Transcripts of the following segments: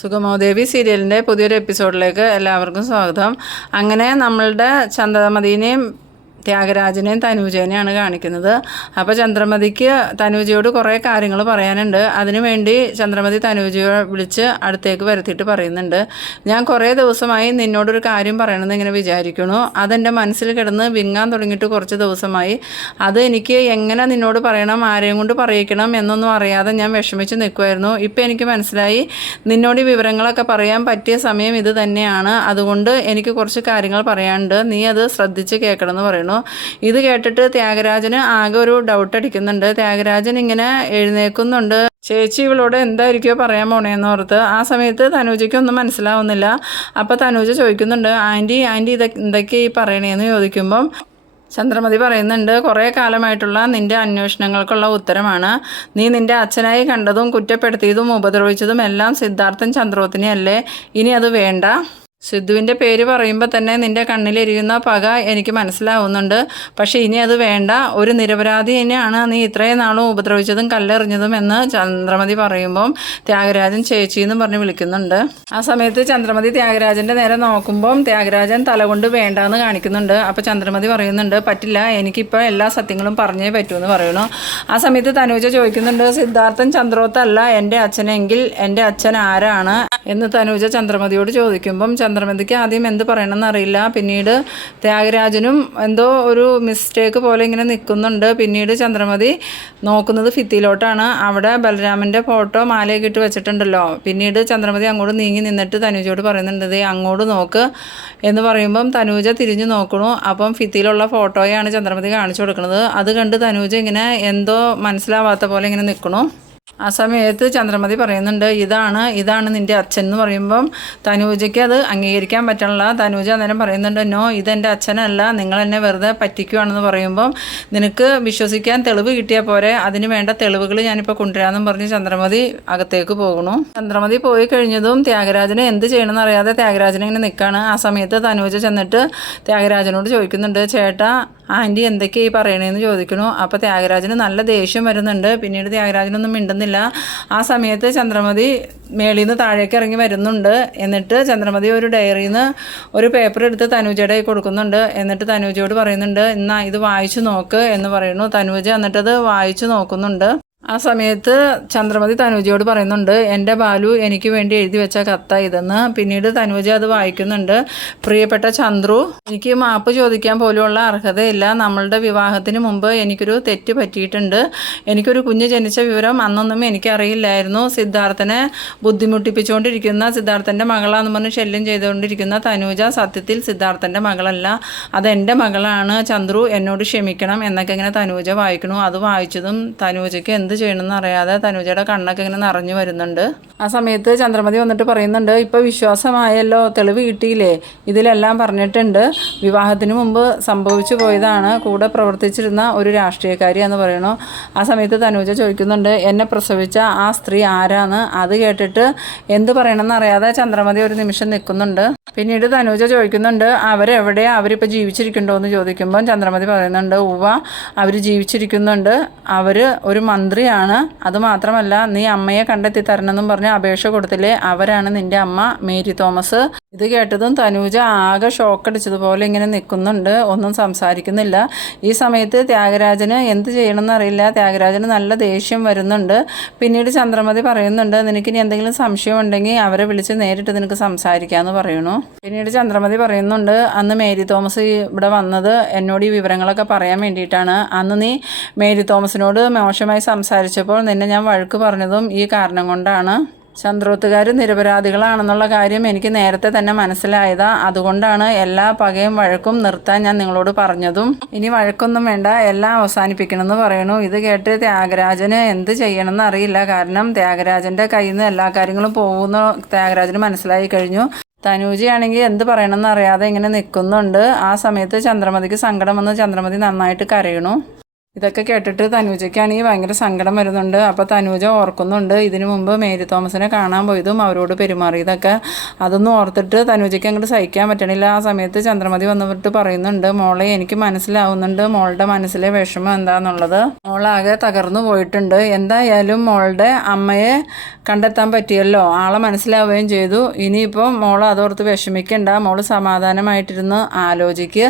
സുഗമോദേവി സീരിയലിന്റെ പുതിയൊരു എപ്പിസോഡിലേക്ക് എല്ലാവർക്കും സ്വാഗതം. അങ്ങനെ നമ്മളുടെ ചന്ദ്രമതിനെയും ത്യാഗരാജനെയും തനൂജേനെയാണ് കാണിക്കുന്നത്. അപ്പോൾ ചന്ദ്രമതിക്ക് തനൂജയോട് കുറേ കാര്യങ്ങൾ പറയാനുണ്ട്. അതിനുവേണ്ടി ചന്ദ്രമതി തനൂജയെ വിളിച്ച് അടുത്തേക്ക് വരുത്തിയിട്ട് പറയുന്നുണ്ട്. ഞാൻ കുറേ ദിവസമായി നിന്നോടൊരു കാര്യം പറയണമെന്ന് ഇങ്ങനെ വിചാരിക്കണു അതെന്റെ മനസ്സിൽ കിടന്ന് വിങ്ങാൻ തുടങ്ങിയിട്ട് കുറച്ച് ദിവസമായി. അത് എനിക്ക് എങ്ങനെ നിന്നോട് പറയണം ആരെയും കൊണ്ട് പറയിക്കണം എന്നൊന്നും അറിയാതെ ഞാൻ വിഷമിച്ച് നിൽക്കുമായിരുന്നു ഇപ്പം എനിക്ക് മനസ്സിലായി നിന്നോട് ഈ വിവരങ്ങളൊക്കെ പറയാൻ പറ്റിയ സമയം ഇത് തന്നെയാണ്. അതുകൊണ്ട് എനിക്ക് കുറച്ച് കാര്യങ്ങൾ പറയാനുണ്ട്. നീ അത് ശ്രദ്ധിച്ച് കേൾക്കണം എന്ന് പറയുന്നു ഇത് കേട്ടിട്ട് ത്യാഗരാജന് ആകെ ഒരു ഡൗട്ട് അടിക്കുന്നുണ്ട്. ത്യാഗരാജൻ ഇങ്ങനെ എഴുന്നേക്കുന്നുണ്ട് ചേച്ചി ഇവളോട് എന്തായിരിക്കുമോ പറയാൻ പോണേന്ന് ഓർത്ത് ആ സമയത്ത് തനൂജയ്ക്കൊന്നും മനസ്സിലാവുന്നില്ല. അപ്പോൾ തനൂജ ചോദിക്കുന്നുണ്ട് ആന്റി ആന്റി ഇതൊക്കെ എന്തൊക്കെ ഈ പറയണേന്ന് ചോദിക്കുമ്പം ചന്ദ്രമതി പറയുന്നുണ്ട് കുറേ കാലമായിട്ടുള്ള നിന്റെ അന്വേഷണങ്ങൾക്കുള്ള ഉത്തരമാണ്. നീ നിന്റെ അച്ഛനായി കണ്ടതും കുറ്റപ്പെടുത്തിയതും ഉപദ്രവിച്ചതും എല്ലാം സിദ്ധാർത്ഥൻ ചന്ദ്രോത്തിനെയല്ലേ? ഇനി അത് വേണ്ട. സിദ്ധുവിന്റെ പേര് പറയുമ്പോൾ തന്നെ നിന്റെ കണ്ണിലിരിക്കുന്ന പക എനിക്ക് മനസ്സിലാവുന്നുണ്ട്. പക്ഷേ ഇനി അത് വേണ്ട. ഒരു നിരപരാധി നിരപരാധിനെയാണ് നീ ഇത്രയും നാളും ഉപദ്രവിച്ചതും കല്ലെറിഞ്ഞതും എന്ന് ചന്ദ്രമതി പറയുമ്പം ത്യാഗരാജൻ ചേച്ചി എന്ന് പറഞ്ഞ് വിളിക്കുന്നുണ്ട്. ആ സമയത്ത് ചന്ദ്രമതി ത്യാഗരാജന്റെ നേരെ നോക്കുമ്പം ത്യാഗരാജൻ തലകൊണ്ട് വേണ്ടാന്ന് കാണിക്കുന്നുണ്ട്. അപ്പോൾ ചന്ദ്രമതി പറയുന്നുണ്ട് പറ്റില്ല എനിക്കിപ്പോൾ എല്ലാ സത്യങ്ങളും പറഞ്ഞേ പറ്റൂ എന്ന് പറയുന്നു. ആ സമയത്ത് തനൂജ ചോദിക്കുന്നുണ്ട് സിദ്ധാർത്ഥൻ ചന്ദ്രോത്തല്ല എന്റെ അച്ഛനെങ്കിൽ എന്റെ അച്ഛൻ ആരാണ്? എന്ന് തനൂജ ചന്ദ്രമതിയോട് ചോദിക്കുമ്പം ചന്ദ്രമതിക്ക് ആദ്യം എന്ത് പറയണമെന്ന് അറിയില്ല. പിന്നീട് ത്യാഗരാജനും എന്തോ ഒരു മിസ്റ്റേക്ക് പോലെ ഇങ്ങനെ നിൽക്കുന്നുണ്ട് പിന്നീട് ചന്ദ്രമതി നോക്കുന്നത് ഫിത്തിയിലോട്ടാണ് അവിടെ ബലരാമന്റെ ഫോട്ടോ മാലയൊക്കെ ഇട്ട് വെച്ചിട്ടുണ്ടല്ലോ. പിന്നീട് ചന്ദ്രമതി അങ്ങോട്ട് നീങ്ങി നിന്നിട്ട് തനൂജയോട് പറയുന്നുണ്ട് അങ്ങോട്ട് നോക്ക് എന്ന് പറയുമ്പം തനൂജ തിരിഞ്ഞു നോക്കണു അപ്പം ഫിത്തിയിലുള്ള ഫോട്ടോയാണ് ചന്ദ്രമതി കാണിച്ചു കൊടുക്കുന്നത്. അത് കണ്ട് തനൂജ ഇങ്ങനെ എന്തോ മനസ്സിലാവാത്ത പോലെ ഇങ്ങനെ നിൽക്കണു ആ സമയത്ത് ചന്ദ്രമതി പറയുന്നുണ്ട് ഇതാണ് ഇതാണ് നിന്റെ അച്ഛൻ എന്ന് പറയുമ്പം തനൂജയ്ക്ക് അത് അംഗീകരിക്കാൻ പറ്റണില്ല. തനൂജ അന്നേരം പറയുന്നുണ്ട് നോ ഇതെന്റെ അച്ഛനല്ല നിങ്ങൾ എന്നെ വെറുതെ പറ്റിക്കുവാണെന്ന് പറയുമ്പം നിനക്ക് വിശ്വസിക്കാൻ തെളിവ് കിട്ടിയാൽ പോരെ അതിന് വേണ്ട തെളിവുകൾ ഞാനിപ്പോൾ കൊണ്ടുവരാമെന്നും പറഞ്ഞ് ചന്ദ്രമതി അകത്തേക്ക് പോകണു ചന്ദ്രമതി പോയി കഴിഞ്ഞതും ത്യാഗരാജനെ എന്ത് ചെയ്യണമെന്ന് അറിയാതെ ത്യാഗരാജൻ ഇങ്ങനെ നിൽക്കുകയാണ് ആ സമയത്ത് തനൂജ ചെന്നിട്ട് ത്യാഗരാജനോട് ചോദിക്കുന്നുണ്ട് ചേട്ടാ ആന്റി എന്തൊക്കെയാണ് ഈ പറയണേന്ന് ചോദിക്കണു അപ്പോൾ ത്യാഗരാജന് നല്ല ദേഷ്യം വരുന്നുണ്ട്. പിന്നീട് ത്യാഗരാജനൊന്നും മിണ്ടുന്നില്ല ആ സമയത്ത് ചന്ദ്രമതി മേളിൽ നിന്ന് താഴേക്ക് ഇറങ്ങി വരുന്നുണ്ട്. എന്നിട്ട് ചന്ദ്രമതി ഒരു ഡയറിയിൽ നിന്ന് ഒരു പേപ്പർ എടുത്ത് തനുജയുടെ കൊടുക്കുന്നുണ്ട്. എന്നിട്ട് തനുജയോട് പറയുന്നുണ്ട് എന്നാ ഇത് വായിച്ചു നോക്ക് എന്ന് പറയുന്നു. തനുജ എന്നിട്ടത് വായിച്ചു നോക്കുന്നുണ്ട്. ആ സമയത്ത് ചന്ദ്രമതി തനുജയോട് പറയുന്നുണ്ട് എന്റെ ബാലു എനിക്ക് വേണ്ടി എഴുതി വെച്ച കത്ത ഇതെന്ന്. പിന്നീട് തനുജ അത് വായിക്കുന്നുണ്ട് പ്രിയപ്പെട്ട ചന്ദ്രു എനിക്ക് മാപ്പ് ചോദിക്കാൻ പോലുമുള്ള അർഹതയില്ല. നമ്മളുടെ വിവാഹത്തിന് മുമ്പ് എനിക്കൊരു തെറ്റ് പറ്റിയിട്ടുണ്ട്. എനിക്കൊരു കുഞ്ഞ് ജനിച്ച വിവരം അന്നൊന്നും എനിക്കറിയില്ലായിരുന്നു. സിദ്ധാർത്ഥനെ ബുദ്ധിമുട്ടിപ്പിച്ചുകൊണ്ടിരിക്കുന്ന സിദ്ധാർത്ഥന്റെ മകളാന്ന് പറഞ്ഞ് ശല്യം ചെയ്തുകൊണ്ടിരിക്കുന്ന തനുജ സത്യത്തിൽ സിദ്ധാർത്ഥന്റെ മകളല്ല. അതെന്റെ മകളാണ്. ചന്ദ്രു എന്നോട് ക്ഷമിക്കണം എന്നൊക്കെ ഇങ്ങനെ തനുജ വായിക്കണു അത് വായിച്ചതും തനുജയ്ക്ക് എന്ത് ചെയ്യണമെന്ന് അറിയാതെ തനുജയുടെ കണ്ണൊക്കെ ഇങ്ങനെ നിറഞ്ഞു വരുന്നുണ്ട്. ആ സമയത്ത് ചന്ദ്രമതി വന്നിട്ട് പറയുന്നുണ്ട് ഇപ്പോൾ വിശ്വാസമായല്ലോ തെളിവ് കിട്ടിയില്ലേ? ഇതിലെല്ലാം പറഞ്ഞിട്ടുണ്ട്. വിവാഹത്തിന് മുമ്പ് സംഭവിച്ചു പോയതാണ് കൂടെ പ്രവർത്തിച്ചിരുന്ന ഒരു രാഷ്ട്രീയക്കാരി എന്ന് പറയണു. ആ സമയത്ത് തനൂജ ചോദിക്കുന്നുണ്ട് എന്നെ പ്രസവിച്ച ആ സ്ത്രീ ആരാന്ന് അത് കേട്ടിട്ട് എന്ത് പറയണമെന്ന് അറിയാതെ ചന്ദ്രമതി ഒരു നിമിഷം നിൽക്കുന്നുണ്ട്. പിന്നീട് തനൂജ ചോദിക്കുന്നുണ്ട് അവരെവിടെയാ? അവരിപ്പോൾ ജീവിച്ചിരിക്കുന്നുണ്ടോ എന്ന് ചോദിക്കുമ്പോൾ ചന്ദ്രമതി പറയുന്നുണ്ട് ഉവ അവർ ജീവിച്ചിരിക്കുന്നുണ്ട്. അവർ ഒരു മന്ത്രിയാണ് അതുമാത്രമല്ല നീ അമ്മയെ കണ്ടെത്തി തരണമെന്നും പറഞ്ഞ് അപേക്ഷ കൊടുത്തില്ലേ? അവരാണ് നിന്റെ അമ്മ മേരി തോമസ്. ഇത് കേട്ടതും തനൂജ ആകെ ഷോക്കടിച്ചതുപോലെ ഇങ്ങനെ നിൽക്കുന്നുണ്ട്. ഒന്നും സംസാരിക്കുന്നില്ല. ഈ സമയത്ത് ത്യാഗരാജന് എന്ത് ചെയ്യണമെന്ന് അറിയില്ല. ത്യാഗരാജന് നല്ല ദേഷ്യം വരുന്നുണ്ട്. പിന്നീട് ചന്ദ്രമതി പറയുന്നുണ്ട് നിനക്കിനി എന്തെങ്കിലും സംശയം ഉണ്ടെങ്കിൽ അവരെ വിളിച്ച് നേരിട്ട് നിനക്ക് സംസാരിക്കാമെന്ന് പറയണു പിന്നീട് ചന്ദ്രമതി പറയുന്നുണ്ട് അന്ന് മേരി തോമസ് ഇവിടെ വന്നത് എന്നോട് ഈ വിവരങ്ങളൊക്കെ പറയാൻ വേണ്ടിയിട്ടാണ്. അന്ന് നീ മേരി തോമസിനോട് മോശമായി സംസാരിച്ചപ്പോൾ നിന്നെ ഞാൻ വഴക്ക് പറഞ്ഞതും ഈ കാരണം കൊണ്ടാണ്. ചന്ദ്രോത്തുകാർ നിരപരാധികളാണെന്നുള്ള കാര്യം എനിക്ക് നേരത്തെ തന്നെ മനസ്സിലായതാ. അതുകൊണ്ടാണ് എല്ലാ പകയും വഴക്കും നിർത്താൻ ഞാൻ നിങ്ങളോട് പറഞ്ഞതും. ഇനി വഴക്കൊന്നും വേണ്ട എല്ലാം അവസാനിപ്പിക്കണമെന്ന് പറയണു ഇത് കേട്ട് ത്യാഗരാജന് എന്ത് ചെയ്യണമെന്ന് അറിയില്ല. കാരണം ത്യാഗരാജന്റെ കയ്യിൽ നിന്ന് എല്ലാ കാര്യങ്ങളും പോകുന്ന ത്യാഗരാജന് മനസ്സിലായി കഴിഞ്ഞു. തനൂജയാണെങ്കിൽ എന്ത് പറയണമെന്ന് അറിയാതെ ഇങ്ങനെ നിൽക്കുന്നുണ്ട്. ആ സമയത്ത് ചന്ദ്രമതിക്ക് സങ്കടം വന്ന് ചന്ദ്രമതി നന്നായിട്ട് കരയണു ഇതൊക്കെ കേട്ടിട്ട് തനൂജയ്ക്കാണെങ്കിൽ ഭയങ്കര സങ്കടം വരുന്നുണ്ട്. അപ്പോൾ തനൂജ ഓർക്കുന്നുണ്ട്. ഇതിനു മുമ്പ് മേരി തോമസിനെ കാണാൻ പോയതും അവരോട് പെരുമാറിയതൊക്കെ അതൊന്നും ഓർത്തിട്ട് തനൂജയ്ക്ക് അങ്ങോട്ട് സഹിക്കാൻ പറ്റണില്ല. ആ സമയത്ത് ചന്ദ്രമതി വന്നിട്ട് പറയുന്നുണ്ട് മോളെ എനിക്ക് മനസ്സിലാവുന്നുണ്ട്. മോളുടെ മനസ്സിലെ വിഷമം എന്താണെന്നുള്ളത് മോളാകെ തകർന്നു പോയിട്ടുണ്ട്. എന്തായാലും മോളുടെ അമ്മയെ കണ്ടെത്താൻ പറ്റിയല്ലോ. ആളെ മനസ്സിലാവുകയും ചെയ്തു. ഇനിയിപ്പോൾ മോൾ അതോർത്ത് വിഷമിക്കണ്ട. മോൾ സമാധാനമായിട്ടിരുന്ന് ആലോചിക്ക്.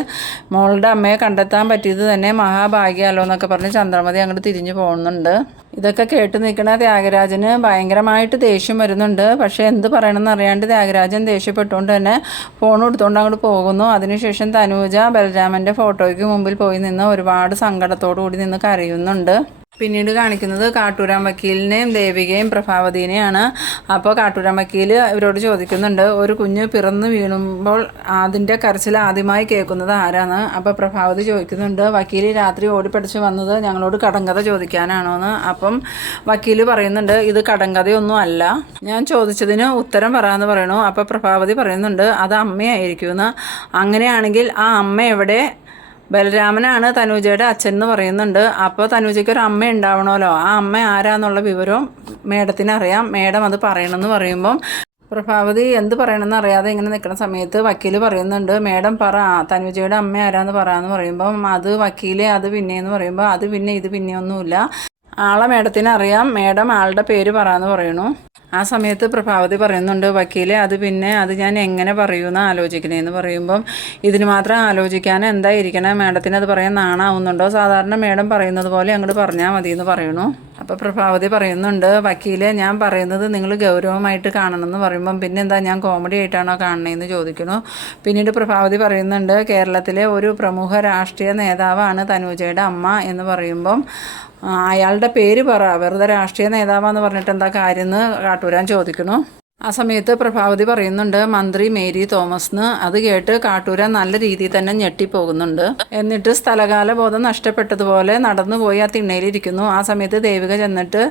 മോളുടെ അമ്മയെ കണ്ടെത്താൻ പറ്റിയത് തന്നെ മഹാഭാഗ്യമല്ലോ എന്നൊക്കെ പറഞ്ഞ് ചന്ദ്രമതി അങ്ങോട്ട് തിരിഞ്ഞു പോകുന്നുണ്ട് ഇതൊക്കെ കേട്ട് നിൽക്കുന്ന ത്യാഗരാജന് ഭയങ്കരമായിട്ട് ദേഷ്യം വരുന്നുണ്ട്. പക്ഷേ എന്ത് പറയണമെന്ന് അറിയാണ്ട് ത്യാഗരാജൻ ദേഷ്യപ്പെട്ടുകൊണ്ട് തന്നെ ഫോൺ എടുത്തുകൊണ്ട് അങ്ങോട്ട് പോകുന്നു. അതിനുശേഷം തനൂജ ബലരാമന്റെ ഫോട്ടോയ്ക്ക് മുമ്പിൽ പോയി നിന്ന് ഒരുപാട് സങ്കടത്തോടു കൂടി നിന്ന് കരയുന്നുണ്ട്. പിന്നീട് കാണിക്കുന്നത് കാട്ടൂരാൻ വക്കീലിനെയും ദേവികയും പ്രഭാവതിനെയാണ്. അപ്പോൾ കാട്ടൂരാൻ വക്കീൽ ഇവരോട് ചോദിക്കുന്നുണ്ട് ഒരു കുഞ്ഞ് പിറന്നു വീണുമ്പോൾ അതിന്റെ കരച്ചിൽ ആദ്യമായി കേൾക്കുന്നത് ആരാണ്? അപ്പോൾ പ്രഭാവതി ചോദിക്കുന്നുണ്ട് വക്കീൽ രാത്രി ഓടിപ്പടിച്ച് വന്നത് ഞങ്ങളോട് കടങ്കഥ ചോദിക്കാനാണോ എന്ന് അപ്പം വക്കീൽ പറയുന്നുണ്ട് ഇത് കടങ്കഥയൊന്നും അല്ല. ഞാൻ ചോദിച്ചതിന് ഉത്തരം പറയാമെന്ന് പറയണു. അപ്പോൾ പ്രഭാവതി പറയുന്നുണ്ട് അത് അമ്മയായിരിക്കുമെന്ന്. അങ്ങനെയാണെങ്കിൽ ആ അമ്മ എവിടെ ബലരാമനാണ് തനൂജയുടെ അച്ഛൻ എന്ന് പറയുന്നുണ്ട്. അപ്പോൾ തനൂജയ്ക്ക് ഒരു അമ്മ ഉണ്ടാവണമല്ലോ. ആ അമ്മ ആരാന്നുള്ള വിവരവും മേഡത്തിന് അറിയാം മേഡം അത് പറയണമെന്ന് പറയുമ്പം പ്രഭാവതി എന്ത് പറയണമെന്ന് അറിയാതെ ഇങ്ങനെ നിൽക്കുന്ന സമയത്ത് വക്കീൽ പറയുന്നുണ്ട്. മേഡം പറ തനുജയുടെ അമ്മ ആരാന്ന് പറയാന്ന് പറയുമ്പം അത് വക്കീലെ അത് പിന്നെയെന്ന് പറയുമ്പോൾ അത് പിന്നെ ഇത് പിന്നെയൊന്നുമില്ല. ആളെ മേഡത്തിന് അറിയാം മേഡം ആളുടെ പേര് പറയാന്ന്. ആ സമയത്ത് പ്രഭാവതി പറയുന്നുണ്ട് വക്കീലെ അത് പിന്നെ അത് ഞാൻ എങ്ങനെ പറയുമെന്ന് ആലോചിക്കണേ എന്ന് പറയുമ്പം ഇതിന് മാത്രം ആലോചിക്കാൻ എന്താ ഇരിക്കണേ? മാഡത്തിന് അത് പറയാൻ നാണാവുന്നുണ്ടോ? സാധാരണ മാഡം പറയുന്നത് പോലെ അങ്ങോട്ട് പറഞ്ഞാൽ മതി എന്ന് പറയണു അപ്പോൾ പ്രഭാവതി പറയുന്നുണ്ട് വക്കീലെ ഞാൻ പറയുന്നത് നിങ്ങൾ ഗൗരവമായിട്ട് കാണണമെന്ന് പറയുമ്പം പിന്നെ എന്താ ഞാൻ കോമഡി ആയിട്ടാണോ കാണണേന്ന് ചോദിക്കുന്നു. പിന്നീട് പ്രഭാവതി പറയുന്നുണ്ട് കേരളത്തിലെ ഒരു പ്രമുഖ രാഷ്ട്രീയ നേതാവാണ് തനൂജയുടെ അമ്മ എന്ന് പറയുമ്പം അയാളുടെ പേര് പറ വെറുതെ രാഷ്ട്രീയ നേതാവാന്ന് പറഞ്ഞിട്ട് എന്താ കാര്യം എന്ന് കാട്ടൂരാൻ ചോദിക്കണു ആ സമയത്ത് പ്രഭാവതി പറയുന്നുണ്ട് മന്ത്രി മേരി തോമസ്ന്ന് അത് കേട്ട് കാട്ടൂര നല്ല രീതിയിൽ തന്നെ ഞെട്ടിപ്പോകുന്നുണ്ട്. എന്നിട്ട് സ്ഥലകാല ബോധം നഷ്ടപ്പെട്ടതുപോലെ നടന്നുപോയി ആ തിണ്ണയിലിരിക്കുന്നു. ആ സമയത്ത് ദേവിക ചെന്നിട്ട്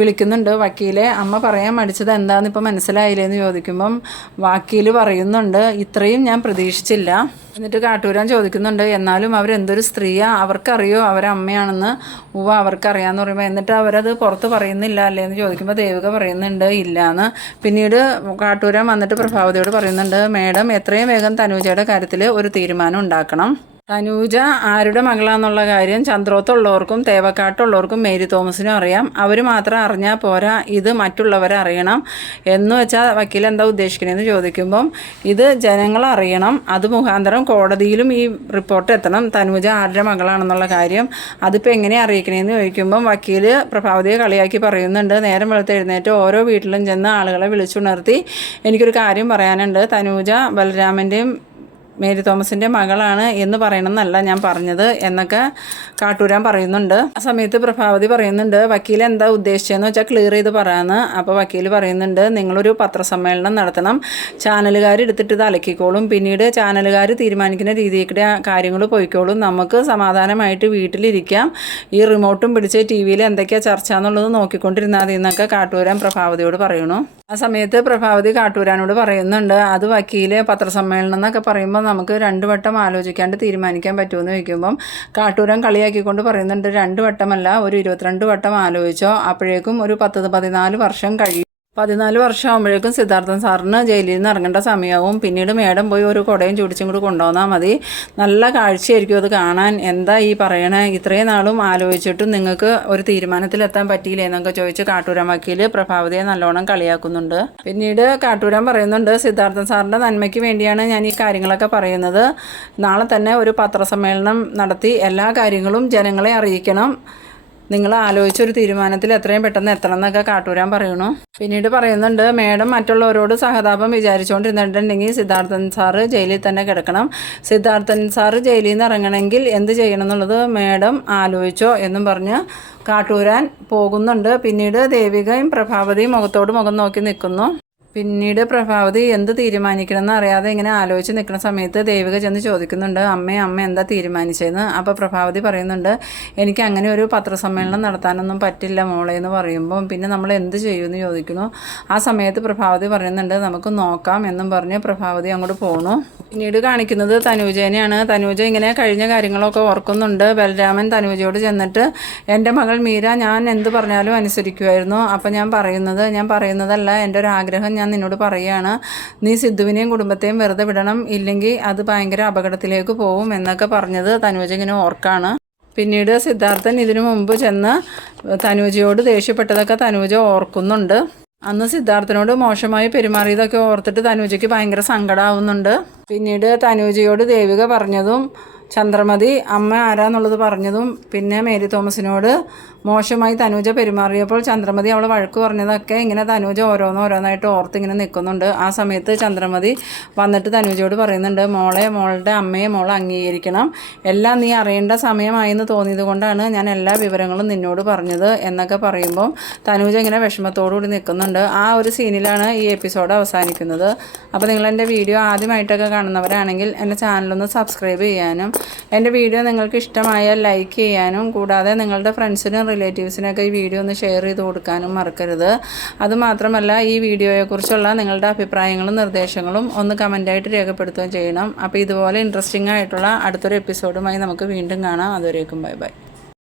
വിളിക്കുന്നുണ്ട് വക്കീലെ അമ്മ പറയാൻ മടിച്ചത് എന്താണെന്ന് ഇപ്പം മനസ്സിലായില്ലേന്ന് ചോദിക്കുമ്പം വക്കീൽ പറയുന്നുണ്ട് ഇത്രയും ഞാൻ പ്രതീക്ഷിച്ചില്ല. എന്നിട്ട് കാട്ടൂരാൻ ചോദിക്കുന്നുണ്ട് എന്നാലും അവരെന്തൊരു സ്ത്രീയാ? അവർക്കറിയോ അവരമ്മയാണെന്ന് ഉവ അവർക്കറിയാമെന്ന് പറയുമ്പോൾ എന്നിട്ട് അവരത് പുറത്ത് പറയുന്നില്ല അല്ലേ എന്ന് ചോദിക്കുമ്പോൾ ദേവിക പറയുന്നുണ്ട് ഇല്ലയെന്ന് പിന്നീട് കാട്ടൂരാൻ വന്നിട്ട് പ്രഭാവതിയോട് പറയുന്നുണ്ട് മേഡം എത്രയും വേഗം തനൂജയുടെ കാര്യത്തിൽ ഒരു തീരുമാനം ഉണ്ടാക്കണം. തനൂജ ആരുടെ മകളാന്നുള്ള കാര്യം ചന്ദ്രോത്തുള്ളവർക്കും തേവക്കാട്ടുള്ളവർക്കും മേരി തോമസിനും അറിയാം. അവർ മാത്രം അറിഞ്ഞാൽ പോരാ ഇത് മറ്റുള്ളവരെ അറിയണം എന്ന് വെച്ചാൽ വക്കീൽ എന്താ ഉദ്ദേശിക്കണമെന്ന് ചോദിക്കുമ്പം ഇത് ജനങ്ങൾ അറിയണം. അത് മുഖാന്തരം കോടതിയിലും ഈ റിപ്പോർട്ട് എത്തണം. തനൂജ ആരുടെ മകളാണെന്നുള്ള കാര്യം അതിപ്പോൾ എങ്ങനെ അറിയിക്കണമെന്ന് ചോദിക്കുമ്പം വക്കീൽ പ്രഭാവതിയെ കളിയാക്കി പറയുന്നുണ്ട്. നേരം വെളുത്ത് എഴുന്നേറ്റ് ഓരോ വീട്ടിലും ചെന്ന് ആളുകളെ വിളിച്ചുണർത്തി എനിക്കൊരു കാര്യം പറയാനുണ്ട്. തനൂജ ബലരാമന്റെയും മേരി തോമസിന്റെ മകളാണ് എന്ന് പറയണമെന്നല്ല ഞാൻ പറഞ്ഞത് എന്നൊക്കെ കാട്ടൂരാൻ പറയുന്നുണ്ട്. ആ സമയത്ത് പ്രഭാവതി പറയുന്നുണ്ട് വക്കീൽ എന്താ ഉദ്ദേശിച്ചതെന്ന് വെച്ചാൽ ക്ലിയർ ചെയ്ത് പറയാമെന്ന് അപ്പോൾ വക്കീൽ പറയുന്നുണ്ട് നിങ്ങളൊരു പത്രസമ്മേളനം നടത്തണം. ചാനലുകാർ എടുത്തിട്ട് ഇത് അലക്കിക്കോളും. പിന്നീട് ചാനലുകാർ തീരുമാനിക്കുന്ന രീതിയിൽ കാര്യങ്ങൾ പോയിക്കോളും. നമുക്ക് സമാധാനമായിട്ട് വീട്ടിലിരിക്കാം. ഈ റിമോട്ടും പിടിച്ച് ടി വിയിൽ എന്തൊക്കെയാണ് ചർച്ച എന്നുള്ളത് നോക്കിക്കൊണ്ടിരുന്നാൽ മതി എന്നൊക്കെ കാട്ടൂരാൻ പ്രഭാവതിയോട് പറയണു. ആ സമയത്ത് പ്രഭാവതി കാട്ടൂരാനോട് പറയുന്നുണ്ട് അത് വക്കീൽ പത്രസമ്മേളനം എന്നൊക്കെ പറയുമ്പോൾ നമുക്ക് രണ്ട് വട്ടം ആലോചിക്കാണ്ട് തീരുമാനിക്കാൻ പറ്റുമെന്ന് ചോദിക്കുമ്പം കാട്ടൂരൻ കളിയാക്കിക്കൊണ്ട് പറയുന്നുണ്ട് രണ്ട് വട്ടമല്ല ഒരു ഇരുപത്തിരണ്ട് വട്ടം ആലോചിച്ചോ അപ്പോഴേക്കും ഒരു പത്ത് പതിനാല് വർഷം കഴിയും. പതിനാല് വർഷമാകുമ്പോഴേക്കും സിദ്ധാർത്ഥൻ സാറിന് ജയിലിൽ നിന്ന് ഇറങ്ങേണ്ട സമയമാവും പിന്നീട് മേഡം പോയി ഒരു കുടയും ചുടിച്ചും കൂടി കൊണ്ടുവന്നാൽ മതി. നല്ല കാഴ്ചയായിരിക്കും അത് കാണാൻ. എന്താ ഈ പറയണേ? ഇത്രയും നാളും ആലോചിച്ചിട്ടും നിങ്ങൾക്ക് ഒരു തീരുമാനത്തിലെത്താൻ പറ്റിയില്ലേ എന്നൊക്കെ ചോദിച്ച് കാട്ടൂരാൻ വക്കീൽ പ്രഭാവതിയെ നല്ലോണം കളിയാക്കുന്നുണ്ട്. പിന്നീട് കാട്ടൂരാൻ പറയുന്നുണ്ട് സിദ്ധാർത്ഥൻ സാറിന്റെ നന്മയ്ക്ക് വേണ്ടിയാണ് ഞാൻ ഈ കാര്യങ്ങളൊക്കെ പറയുന്നത്. നാളെ തന്നെ ഒരു പത്രസമ്മേളനം നടത്തി എല്ലാ കാര്യങ്ങളും ജനങ്ങളെ അറിയിക്കണം. നിങ്ങൾ ആലോചിച്ചൊരു തീരുമാനത്തിൽ എത്രയും പെട്ടെന്ന് എത്തണം എന്നൊക്കെ കാട്ടൂരാൻ പറയണു പിന്നീട് പറയുന്നുണ്ട് മേഡം മറ്റുള്ളവരോട് സഹതാപം വിചാരിച്ചുകൊണ്ടിരുന്നിട്ടുണ്ടെങ്കിൽ സിദ്ധാർത്ഥൻ സാറ് ജയിലിൽ തന്നെ കിടക്കണം. സിദ്ധാർത്ഥൻ സാറ് ജയിലിൽ നിന്ന് ഇറങ്ങണമെങ്കിൽ എന്ത് ചെയ്യണം എന്നുള്ളത് മേഡം ആലോചിച്ചോ എന്നും പറഞ്ഞ് കാട്ടൂരാൻ പോകുന്നുണ്ട്. പിന്നീട് ദേവികയും പ്രഭാവതിയും മുഖത്തോട് മുഖം നോക്കി നിൽക്കുന്നു. പിന്നീട് പ്രഭാവതി എന്ത് തീരുമാനിക്കണമെന്ന് അറിയാതെ ഇങ്ങനെ ആലോചിച്ച് നിൽക്കുന്ന സമയത്ത് ദേവിക ചെന്ന് ചോദിക്കുന്നുണ്ട് അമ്മേ അമ്മ എന്താ തീരുമാനിച്ചതെന്ന് അപ്പോൾ പ്രഭാവതി പറയുന്നുണ്ട് എനിക്ക് അങ്ങനെ ഒരു പത്രസമ്മേളനം നടത്താനൊന്നും പറ്റില്ല മോളെ എന്ന് പറയുമ്പോൾ പിന്നെ നമ്മൾ എന്ത് ചെയ്യുമെന്ന് ചോദിക്കുന്നു. ആ സമയത്ത് പ്രഭാവതി പറയുന്നുണ്ട് നമുക്ക് നോക്കാം എന്നും പറഞ്ഞ് പ്രഭാവതി അങ്ങോട്ട് പോണു. പിന്നീട് കാണിക്കുന്നത് തനൂജേനെയാണ്. തനൂജ ഇങ്ങനെ കഴിഞ്ഞ കാര്യങ്ങളൊക്കെ ഓർക്കുന്നുണ്ട്. ബലരാമൻ തനൂജയോട് ചെന്നിട്ട് എന്റെ മകൾ മീര ഞാൻ എന്ത് പറഞ്ഞാലും അനുസരിക്കുമായിരുന്നു അപ്പം ഞാൻ പറയുന്നത് ഞാൻ പറയുന്നതല്ല. എന്റെ ഒരു ആഗ്രഹം ഞാൻ നിന്നോട് പറയുകയാണ് നീ സിദ്ധുവിനെയും കുടുംബത്തെയും വെറുതെ വിടണം. ഇല്ലെങ്കിൽ അത് ഭയങ്കര അപകടത്തിലേക്ക് പോകും എന്നൊക്കെ പറഞ്ഞത് തനൂജ ഇങ്ങനെ ഓർക്കാണ്. പിന്നീട് സിദ്ധാർത്ഥൻ ഇതിനു മുമ്പ് ചെന്ന് തനൂജയോട് ദേഷ്യപ്പെട്ടതൊക്കെ തനൂജ ഓർക്കുന്നുണ്ട്. അന്ന് സിദ്ധാർത്ഥനോട് മോശമായി പെരുമാറിയതൊക്കെ ഓർത്തിട്ട് തനൂജയ്ക്ക് ഭയങ്കര സങ്കടമാവുന്നുണ്ട് പിന്നീട് തനൂജയോട് ദേവിക പറഞ്ഞതും ചന്ദ്രമതി അമ്മ ആരാന്നുള്ളത് പറഞ്ഞതും പിന്നെ മേരി തോമസിനോട് മോശമായി തനൂജ പെരുമാറിയപ്പോൾ ചന്ദ്രമതി അവൾ വഴക്ക് പറഞ്ഞതൊക്കെ ഇങ്ങനെ തനൂജ ഓരോന്ന് ഓരോന്നായിട്ട് ഓർത്ത് ഇങ്ങനെ നിൽക്കുന്നുണ്ട്. ആ സമയത്ത് ചന്ദ്രമതി വന്നിട്ട് തനൂജയോട് പറയുന്നുണ്ട് മോളെ മോളുടെ അമ്മയെ മോൾ അംഗീകരിക്കണം. എല്ലാം നീ അറിയേണ്ട സമയമായെന്ന് തോന്നിയത് കൊണ്ടാണ് ഞാൻ എല്ലാ വിവരങ്ങളും നിന്നോട് പറഞ്ഞത് എന്നൊക്കെ പറയുമ്പോൾ തനൂജ ഇങ്ങനെ വിഷമത്തോടുകൂടി നിൽക്കുന്നുണ്ട്. ആ ഒരു സീനിലാണ് ഈ എപ്പിസോഡ് അവസാനിക്കുന്നത്. അപ്പോൾ നിങ്ങൾ എന്റെ വീഡിയോ ആദ്യമായിട്ടൊക്കെ കാണുന്നവരാണെങ്കിൽ എന്റെ ചാനലൊന്ന് സബ്സ്ക്രൈബ് ചെയ്യാനും എന്റെ വീഡിയോ നിങ്ങൾക്ക് ഇഷ്ടമായാൽ ലൈക്ക് ചെയ്യാനും കൂടാതെ നിങ്ങളുടെ ഫ്രണ്ട്സിനും റിലേറ്റീവ്സിനൊക്കെ ഈ വീഡിയോ ഒന്ന് ഷെയർ ചെയ്ത് കൊടുക്കാനും മറക്കരുത്. അതുമാത്രമല്ല ഈ വീഡിയോയെക്കുറിച്ചുള്ള നിങ്ങളുടെ അഭിപ്രായങ്ങളും നിർദ്ദേശങ്ങളും ഒന്ന് കമന്റായിട്ട് രേഖപ്പെടുത്തുകയും ചെയ്യണം. അപ്പോൾ ഇതുപോലെ ഇൻട്രസ്റ്റിംഗ് ആയിട്ടുള്ള അടുത്തൊരു എപ്പിസോഡുമായി നമുക്ക് വീണ്ടും കാണാം. അതുവരേക്കും ബൈ ബൈ